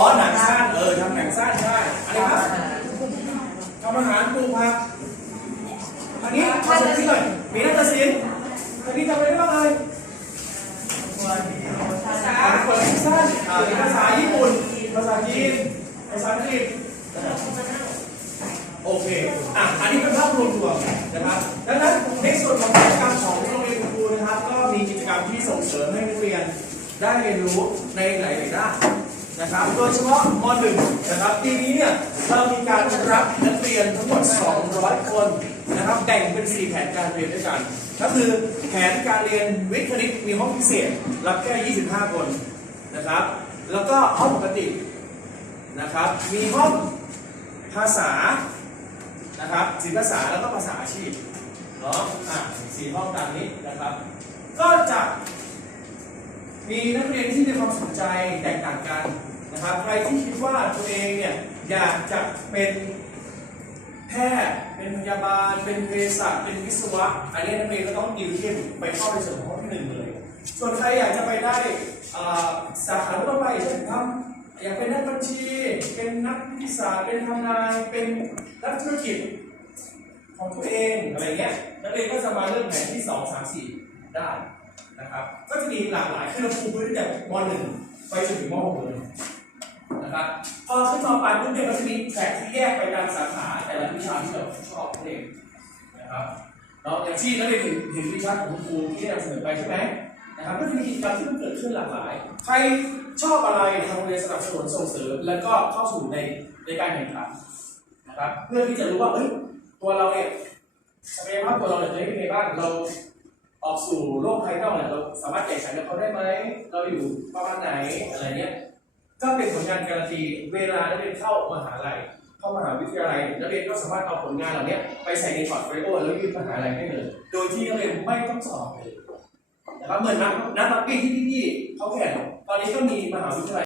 อหนังสั้นเออทำหนังสั้นใช่อะไรครับทำอาหารปลูกผักอันนี้ภาษาที่หน่อยมีนาฏศิลป์อันนี้ทำอะไรได้บ้างเลยภาษาคนสั้นอ่ามีภาษาญี่ปุ่น ภาษาจีน ภาษาอังกฤษโอเค อะ อันนี้เป็นภาพรวมรวมนะครับ ดังนั้นในส่วนของกิจกรรมของโรงเรียนครูนะครับ ก็มีกิจกรรมที่ส่งเสริมให้นักเรียนได้เรียนรู้ในหลายๆด้าน นะครับโดยเฉพาะม .1 นะครับปีนี้เนี่ยเรามีการรับนักเรียนทั้งหมด 200 คนนะครับแบ่งเป็น 4 แผนการเรียนด้วยกัน ก็คือแผนการเรียนวิทย์คณิตมีห้องพิเศษ รับแค่ 25 คนนะครับ แล้วก็ห้องปกตินะครับมีห้องภาษานะครับสีภาษาแล้วก็ภาษาอาชีพเนาะอะสี่ห้องตามนี้นะครับ ก็จะ มีนักเรียนที่มีความสนใจแตกต่างกันนะครับ ใครที่คิดว่าตัวเองเนี่ยอยากจะเป็นแพทย์ เป็นพยาบาล เป็นเภสัช เป็นวิศวะ อันนี้นักเรียนก็ต้องดิวเข้มไปเข้าในส่วนของห้อที่หนึ่งเลย ส่วนใครอยากจะไปได้สาขาต่อไปเช่นทำอยากเป็นนักบัญชี เป็นนักวิทยาศาสตร์ เป็นทนาย เป็นนักธุรกิจของตัวเองอะไรเงี้ยนักเรียนก็จะมาเริ่มแผนที่2 3 4ได้ นะครับก็จะมีหลากหลายคือเราปูพื้นจากม .1 ไปจนถึงม .6 เลยนะครับพอขึ้นมปลายปุ๊บเนี่ยก็จะมีแผนที่แยกไปตามสาขาแต่ละวิชาที่เราชอบนั่นเองนะครับเนาะอย่างที่นักเรียนเห็นเห็นวิชาของครูที่นำเสนอไปใช่ไหมนะครับก็จะมีกิจกรรมที่มันเกิดขึ้นหลากหลาย ใครชอบอะไรทางโรงเรียนสนับสนุนส่งเสริมแล้วก็เข้าสู่ในในการแข่งขันนะครับ เพื่อที่จะรู้ว่าเอ้ยตัวเราเนี่ยศักยภาพตัวเราเนี่ยจะเป็นยังไงบ้างเรา ออกสู่โลกภายนอกเนี่ยเราสามารถแข่งขันกับเขาได้ไหม เราอยู่ประมาณไหนอะไรเนี้ย ก็เป็นผลงานการันตีเวลานักเรียนเข้ามหาลัย เข้ามหาวิทยาลัยนักเรียนก็สามารถเอาผลงานเหล่านี้ไปใส่ในพอร์ตโฟลิโอแล้วยื่นมหาลัยได้เลย โดยที่นักเรียนไม่ต้องสอบเลยนะครับเหมือนนักนักรักบี้ที่พี่ๆเขาแข่งตอนนี้ก็มีมหาวิทยาลัย